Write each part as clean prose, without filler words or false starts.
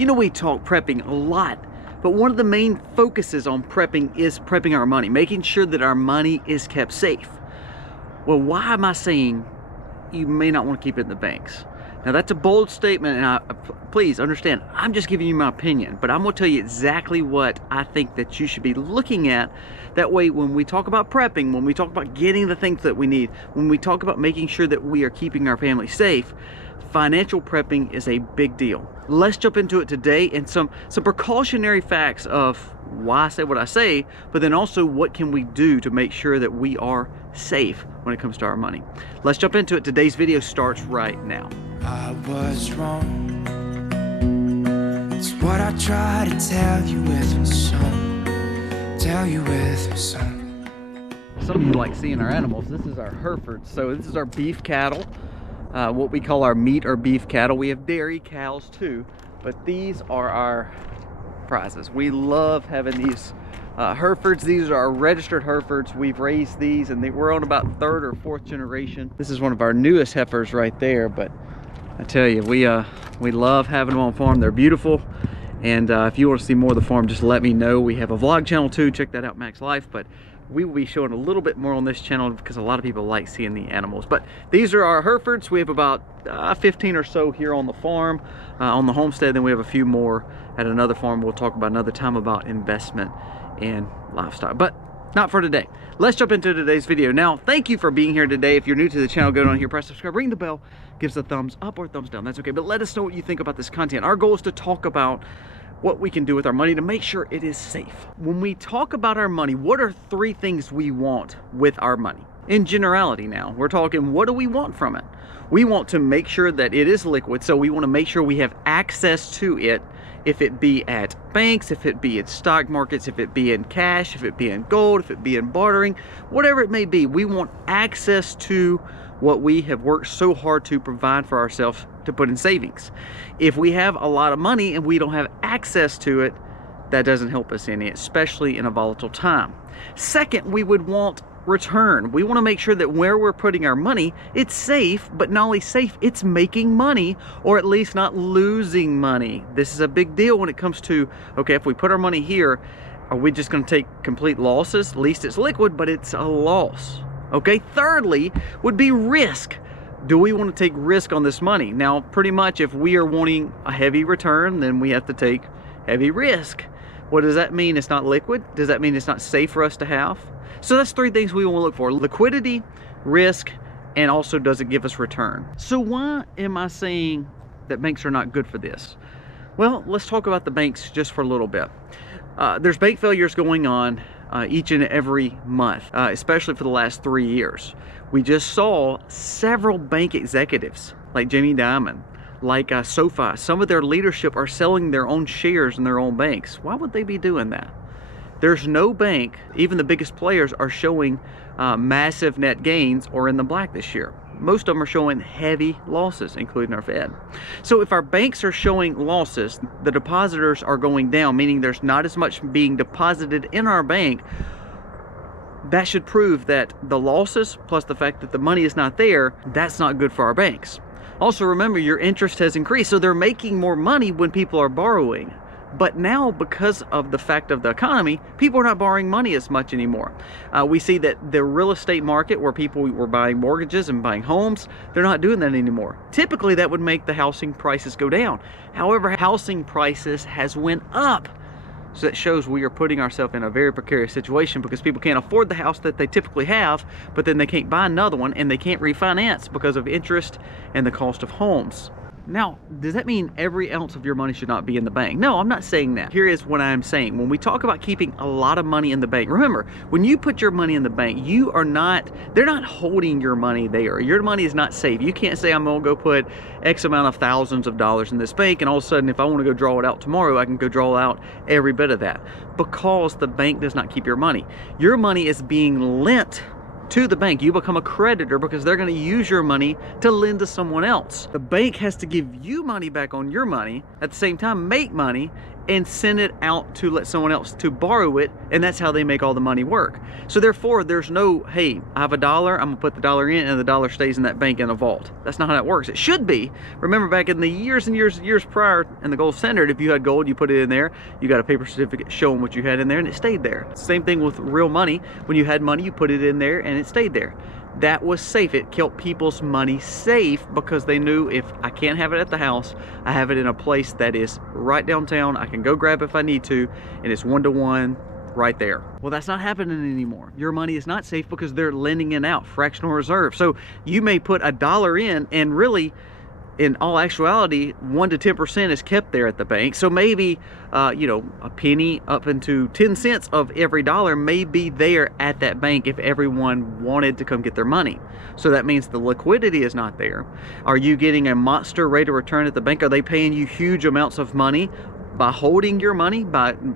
You know, we talk prepping a lot, but one of the main focuses on prepping is prepping our money, making sure that our money is kept safe. Well, why am I saying you may not want to keep it in the banks? Now, that's a bold statement, and please understand, I'm just giving you my opinion, but I'm going to tell you exactly what I think that you should be looking at. That way, when we talk about prepping, when we talk about getting the things that we need, when we talk about making sure that we are keeping our family safe, financial prepping is a big deal. Let's jump into it today, and some precautionary facts of why I say what I say, but then also what can we do to make sure that we are safe when it comes to our money. Let's jump into it. Today's video starts right now. I was wrong. It's what I try to tell you with a song. Tell you with a song. Some of you like seeing our animals. This is our Herefords. So this is our beef cattle, what we call our meat or beef cattle. We have dairy cows too, but these are our prizes. We love having these Herefords. These are our registered Herefords. We've raised these, and we're on about third or fourth generation. This is one of our newest heifers right there, but I tell you, we love having them on farm. They're beautiful, and if you want to see more of the farm, just let me know. We have a vlog channel too. Check that out, Max Life. But we will be showing a little bit more on this channel because a lot of people like seeing the animals. But these are our Herefords. We have about 15 or so here on the farm, on the homestead. Then we have a few more at another farm. We'll talk about another time about investment and lifestyle, but not for today. Let's jump into today's video. Now, thank you for being here today. If you're new to the channel, go down here, press subscribe, ring the bell, give us a thumbs up or a thumbs down. That's okay, but let us know what you think about this content. Our goal is to talk about what we can do with our money to make sure it is safe. When we talk about our money, what are 3 things we want with our money? In generality now, we're talking, what do we want from it? We want to make sure that it is liquid, so we want to make sure we have access to it, if it be at banks, if it be in stock markets, if it be in cash, if it be in gold, if it be in bartering, whatever it may be. We want access to what we have worked so hard to provide for ourselves to put in savings. If we have a lot of money and we don't have access to it, that doesn't help us any, especially in a volatile time. Second, we would want return. We want to make sure that where we're putting our money, it's safe, but not only safe, it's making money, or at least not losing money. This is a big deal when it comes to, okay, if we put our money here, are we just going to take complete losses? At least it's liquid, but it's a loss. Okay, thirdly would be risk. Do we want to take risk on this money? Now, pretty much if we are wanting a heavy return, then we have to take heavy risk. What does that mean? It's not liquid? Does that mean it's not safe for us to have? So that's 3 things we want to look for: liquidity, risk, and also does it give us return? So why am I saying that banks are not good for this? Well, let's talk about the banks just for a little bit. There's bank failures going on each and every month, especially for the last 3 years. We just saw several bank executives like Jamie Dimon, like SoFi. Some of their leadership are selling their own shares in their own banks. Why would they be doing that? There's no bank, even the biggest players, are showing massive net gains or in the black this year. Most of them are showing heavy losses, including our Fed. So if our banks are showing losses, the depositors are going down, meaning there's not as much being deposited in our bank. That should prove that the losses, plus the fact that the money is not there, that's not good for our banks. Also, remember, your interest has increased, so they're making more money when people are borrowing. But now, because of the fact of the economy, people are not borrowing money as much anymore. We see that the real estate market, where people were buying mortgages and buying homes, they're not doing that anymore. Typically, that would make the housing prices go down. However, housing prices has went up. So that shows we are putting ourselves in a very precarious situation, because people can't afford the house that they typically have, but then they can't buy another one, and they can't refinance because of interest and the cost of homes. Now, does that mean every ounce of your money should not be in the bank? No, I'm not saying that. Here is what I'm saying. When we talk about keeping a lot of money in the bank, remember, when you put your money in the bank, they're not holding your money there. Your money is not safe. You can't say, I'm gonna go put X amount of thousands of dollars in this bank, and all of a sudden, if I wanna go draw it out tomorrow, I can go draw out every bit of that, because the bank does not keep your money. Your money is being lent to the bank. You become a creditor because they're going to use your money to lend to someone else. The bank has to give you money back on your money, at the same time make money, and send it out to let someone else to borrow it, and that's how they make all the money work. So therefore, there's no, hey, I have $1, I'm gonna put the dollar in and the dollar stays in that bank in a vault. That's not how it works. It should be. Remember back in the years and years and years prior in the gold standard, if you had gold, you put it in there, you got a paper certificate showing what you had in there and it stayed there. Same thing with real money. When you had money, you put it in there and it stayed there. That was safe. It kept people's money safe because they knew if I can't have it at the house, I have it in a place that is right downtown. I can go grab it if I need to, and it's one-to-one right there. Well, that's not happening anymore. Your money is not safe because they're lending it out, fractional reserve. So you may put $1 in, and really, in all actuality, 1 to 10% is kept there at the bank. So maybe, you know, a penny up into 10 cents of every dollar may be there at that bank if everyone wanted to come get their money. So that means the liquidity is not there. Are you getting a monster rate of return at the bank? Are they paying you huge amounts of money by holding your money?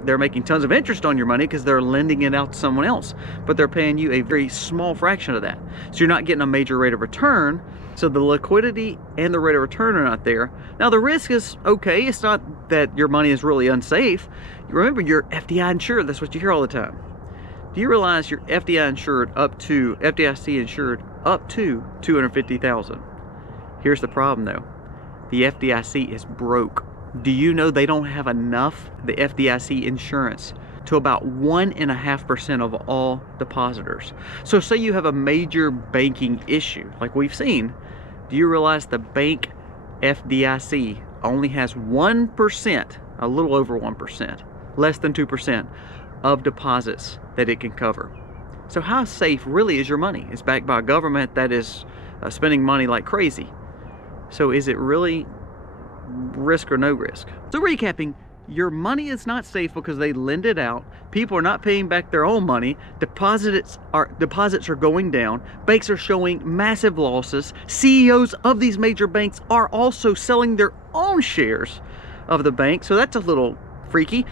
They're making tons of interest on your money because they're lending it out to someone else, but they're paying you a very small fraction of that. So you're not getting a major rate of return. So the liquidity and the rate of return are not there. Now the risk is okay. It's not that your money is really unsafe. Remember, you're FDIC insured. That's what you hear all the time. Do you realize you're FDIC insured up to $250,000? Here's the problem though. The FDIC is broke. Do you know they don't have enough, the FDIC insurance, to about 1.5% of all depositors? So say you have a major banking issue like we've seen. Do you realize the bank FDIC only has 1%, a little over 1%, less than 2% of deposits that it can cover? So how safe really is your money? It's backed by a government that is spending money like crazy. So is it really risk or no risk? So recapping, your money is not safe because they lend it out. People are not paying back their own money. Deposits are going down. Banks are showing massive losses. CEOs of these major banks are also selling their own shares of the bank. So that's a little freaky.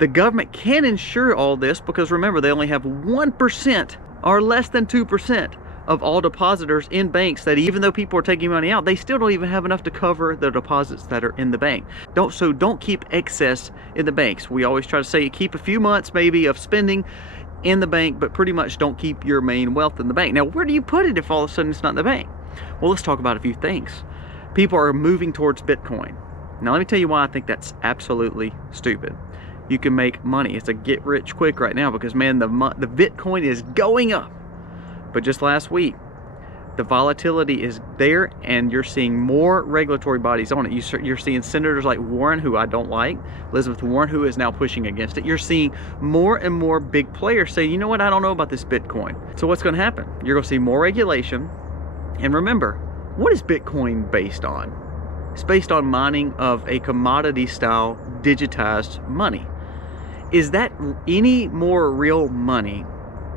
The government can insure all this because remember, they only have 1% or less than 2% of all depositors in banks, that even though people are taking money out, they still don't even have enough to cover the deposits that are in the bank. Don't keep excess in the banks. We always try to say keep a few months maybe of spending in the bank, but pretty much don't keep your main wealth in the bank. Now, where do you put it if all of a sudden it's not in the bank? Well, let's talk about a few things. People are moving towards Bitcoin. Now, let me tell you why I think that's absolutely stupid. You can make money. It's a get rich quick right now because, man, the Bitcoin is going up. But just last week, the volatility is there, and you're seeing more regulatory bodies on it. You're seeing senators like Warren, who I don't like, Elizabeth Warren, who is now pushing against it. You're seeing more and more big players saying, you know what, I don't know about this Bitcoin. So what's going to happen? You're going to see more regulation. And remember, what is Bitcoin based on? It's based on mining of a commodity style digitized money. Is that any more real money,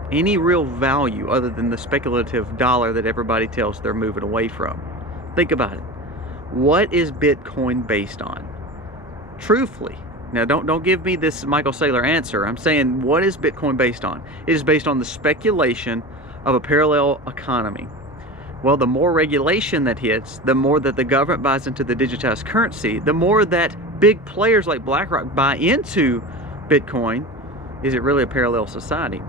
any real value other than the speculative dollar that everybody tells they're moving away from? Think about it. What is Bitcoin based on? Truthfully, now don't give me this Michael Saylor answer. I'm saying, what is Bitcoin based on? It is based on the speculation of a parallel economy. Well, the more regulation that hits, the more that the government buys into the digitized currency, the more that big players like BlackRock buy into Bitcoin. Is it really a parallel society?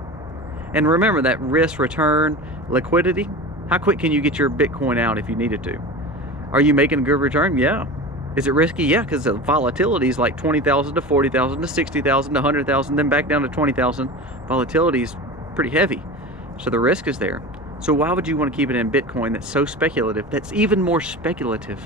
And remember that risk, return, liquidity. How quick can you get your Bitcoin out if you needed to? Are you making a good return? Yeah. Is it risky? Yeah, because the volatility is like 20,000 to 40,000 to 60,000 to 100,000, then back down to 20,000. Volatility is pretty heavy. So the risk is there. So why would you want to keep it in Bitcoin that's so speculative, that's even more speculative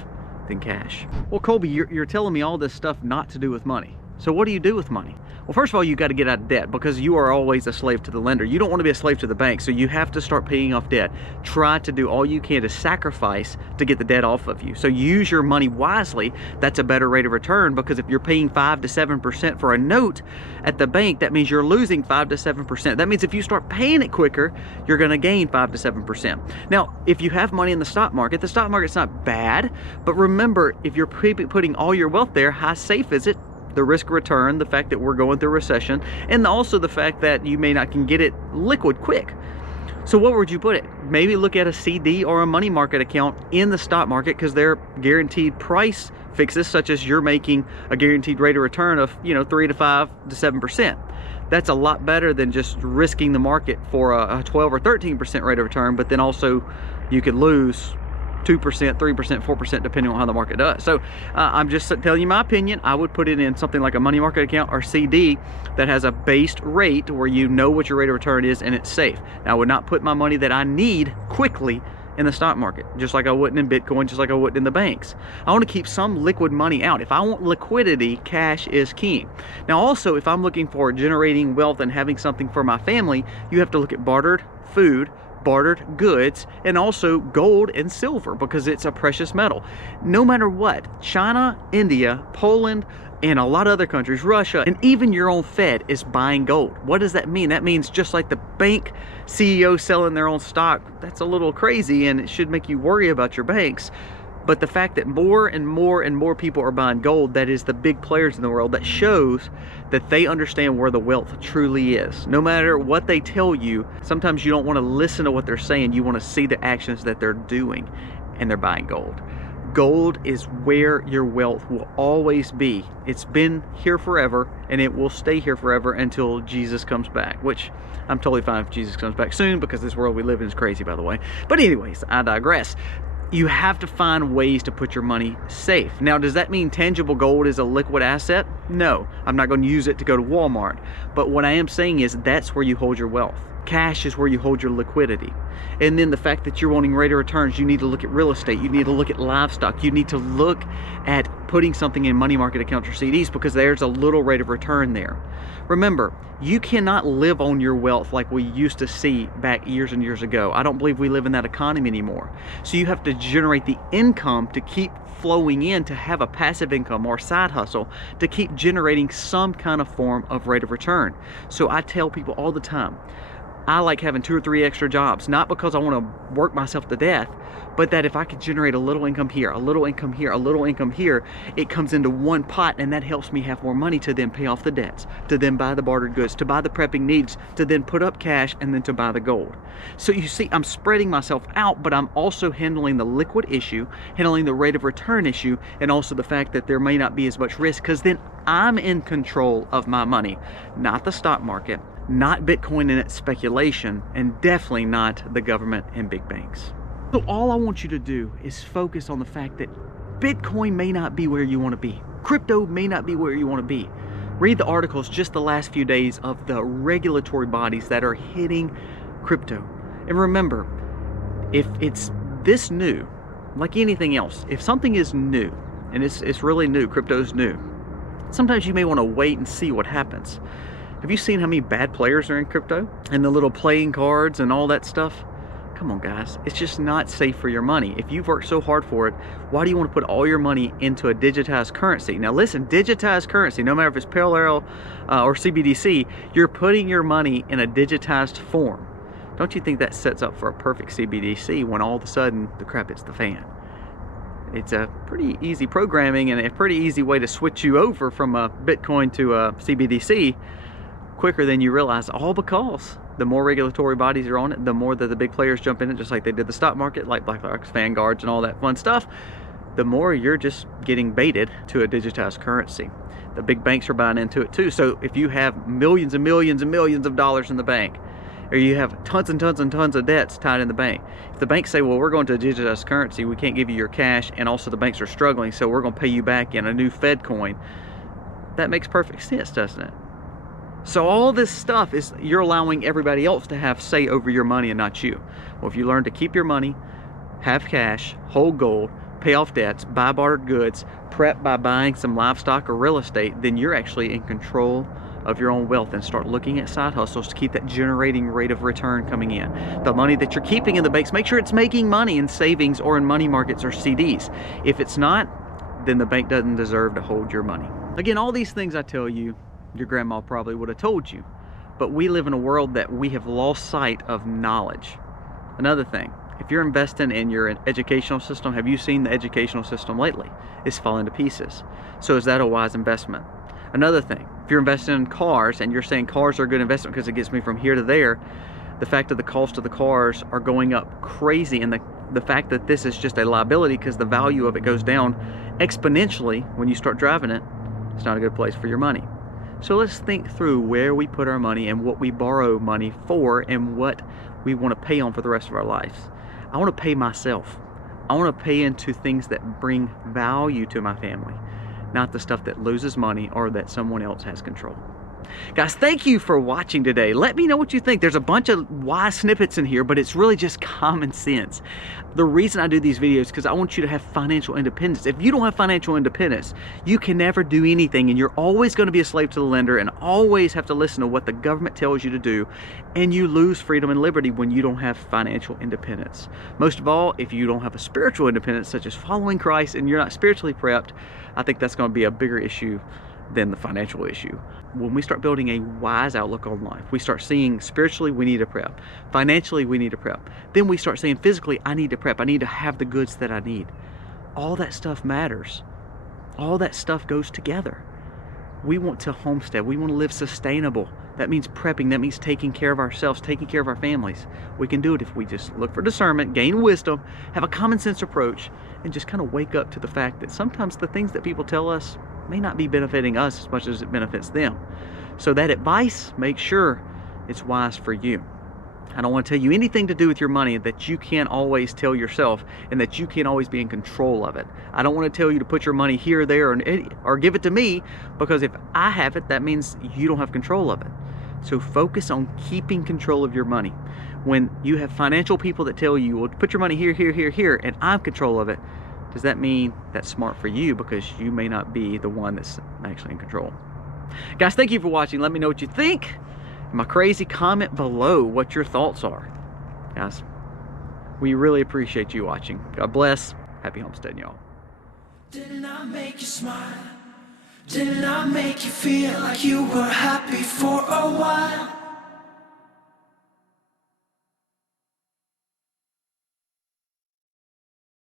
than cash? Well, Colby, you're telling me all this stuff not to do with money. So what do you do with money? Well, first of all, you got to get out of debt because you are always a slave to the lender. You don't want to be a slave to the bank, so you have to start paying off debt. Try to do all you can to sacrifice to get the debt off of you. So use your money wisely. That's a better rate of return, because if you're paying 5 to 7% for a note at the bank, that means you're losing 5 to 7%. That means if you start paying it quicker, you're going to gain 5 to 7%. Now, if you have money in the stock market's not bad, but remember, if you're putting all your wealth there, how safe is it? The risk return, the fact that we're going through a recession, and also the fact that you may not can get it liquid quick. So where would you put it? Maybe look at a CD or a money market account in the stock market, because they're guaranteed price fixes, such as you're making a guaranteed rate of return of 3 to 5 to 7%. That's a lot better than just risking the market for a 12 or 13% rate of return, but then also you could lose 2%, 3%, 4%, depending on how the market does. So I'm just telling you my opinion. I would put it in something like a money market account or CD that has a based rate where you know what your rate of return is and it's safe. Now, I would not put my money that I need quickly in the stock market, just like I wouldn't in Bitcoin, just like I wouldn't in the banks. I want to keep some liquid money out. If I want liquidity, cash is king. Now also, if I'm looking for generating wealth and having something for my family, you have to look at bartered food, bartered goods, and also gold and silver, because it's a precious metal. No matter what, China, India, Poland, and a lot of other countries, Russia, and even your own Fed is buying gold. What does that mean? That means just like the bank CEO selling their own stock, that's a little crazy and it should make you worry about your banks. But the fact that more and more and more people are buying gold, that is the big players in the world, that shows that they understand where the wealth truly is. No matter what they tell you, sometimes you don't want to listen to what they're saying, you want to see the actions that they're doing, and they're buying gold. Gold is where your wealth will always be. It's been here forever, and it will stay here forever until Jesus comes back, which I'm totally fine if Jesus comes back soon, because this world we live in is crazy, by the way. But anyways, I digress. You have to find ways to put your money safe. Now, does that mean tangible gold is a liquid asset? No, I'm not going to use it to go to Walmart. But what I am saying is that's where you hold your wealth. Cash is where you hold your liquidity. And then the fact that you're wanting rate of returns, you need to look at real estate, you need to look at livestock, you need to look at putting something in money market accounts or CDs, because there's a little rate of return there. Remember, you cannot live on your wealth like we used to see back years and years ago. I don't believe we live in that economy anymore. So you have to generate the income to keep flowing in, to have a passive income or side hustle, to keep generating some kind of form of rate of return. So I tell people all the time, I like having 2 or 3 extra jobs, not because I want to work myself to death, but that if I could generate a little income here, a little income here, a little income here, it comes into one pot, and that helps me have more money to then pay off the debts, to then buy the bartered goods, to buy the prepping needs, to then put up cash, and then to buy the gold. So you see, I'm spreading myself out, but I'm also handling the liquid issue, handling the rate of return issue, and also the fact that there may not be as much risk, because then I'm in control of my money, not the stock market, not Bitcoin and its speculation, and definitely not the government and big banks. So all I want you to do is focus on the fact that Bitcoin may not be where you want to be. Crypto may not be where you want to be. Read the articles just the last few days of the regulatory bodies that are hitting crypto. And remember, if it's this new, like anything else, if something is new, and it's really new, crypto's new, sometimes you may want to wait and see what happens. Have you seen how many bad players are in crypto? And the little playing cards and all that stuff? Come on, guys. It's just not safe for your money. If you've worked so hard for it, why do you want to put all your money into a digitized currency? Now listen, digitized currency, no matter if it's parallel or CBDC, you're putting your money in a digitized form. Don't you think that sets up for a perfect CBDC when all of a sudden the crap hits the fan? It's a pretty easy programming and a pretty easy way to switch you over from a Bitcoin to a CBDC quicker than you realize, all because the more regulatory bodies are on it, the more that the big players jump in it, just like they did the stock market, like BlackRock's, Vanguards, and all that fun stuff, the more you're just getting baited to a digitized currency. The big banks are buying into it too. So if you have millions and millions and millions of dollars in the bank, or you have tons and tons and tons of debts tied in the bank, if the banks say, well, we're going to a digitized currency, we can't give you your cash, and also the banks are struggling, so we're going to pay you back in a new Fed coin, that makes perfect sense, doesn't it? So all this stuff is, you're allowing everybody else to have say over your money and not you. Well, if you learn to keep your money, have cash, hold gold, pay off debts, buy bartered goods, prep by buying some livestock or real estate, then you're actually in control of your own wealth, and start looking at side hustles to keep that generating rate of return coming in. The money that you're keeping in the banks, make sure it's making money in savings or in money markets or CDs. If it's not, then the bank doesn't deserve to hold your money. Again, all these things I tell you, your grandma probably would have told you, but we live in a world that we have lost sight of knowledge. Another thing, if you're investing in your educational system, have you seen the educational system lately? It's falling to pieces. So is that a wise investment? Another thing, if you're investing in cars and you're saying cars are a good investment because it gets me from here to there, the fact that the cost of the cars are going up crazy and the the fact that this is just a liability because the value of it goes down exponentially when you start driving it, it's not a good place for your money. So let's think through where we put our money and what we borrow money for and what we want to pay on for the rest of our lives. I want to pay myself. I want to pay into things that bring value to my family, not the stuff that loses money or that someone else has control. Guys, thank you for watching today. Let me know what you think. There's a bunch of wise snippets in here, but it's really just common sense. The reason I do these videos is because I want you to have financial independence. If you don't have financial independence, you can never do anything, and you're always going to be a slave to the lender and always have to listen to what the government tells you to do, and you lose freedom and liberty when you don't have financial independence. Most of all, if you don't have a spiritual independence, such as following Christ, and you're not spiritually prepped, I think that's going to be a bigger issue than the financial issue. When we start building a wise outlook on life, we start seeing spiritually we need to prep, financially we need to prep, then we start saying physically I need to prep, I need to have the goods that I need. All that stuff matters. All that stuff goes together. We want to homestead, we want to live sustainable. That means prepping, that means taking care of ourselves, taking care of our families. We can do it if we just look for discernment, gain wisdom, have a common sense approach, and just kind of wake up to the fact that sometimes the things that people tell us may not be benefiting us as much as it benefits them. So that advice, make sure it's wise for you. I don't want to tell you anything to do with your money that you can't always tell yourself and that you can't always be in control of it. I don't want to tell you to put your money here, there, or give it to me, because if I have it, that means you don't have control of it. So focus on keeping control of your money. When you have financial people that tell you, well, put your money here, here, here, here, and I'm in control of it, does that mean that's smart for you? Because you may not be the one that's actually in control. Guys, thank you for watching. Let me know what you think. My crazy comment below what your thoughts are. Guys, we really appreciate you watching. God bless. Happy homesteading, y'all. Didn't I make you smile? Didn't I make you feel like you were happy for a while?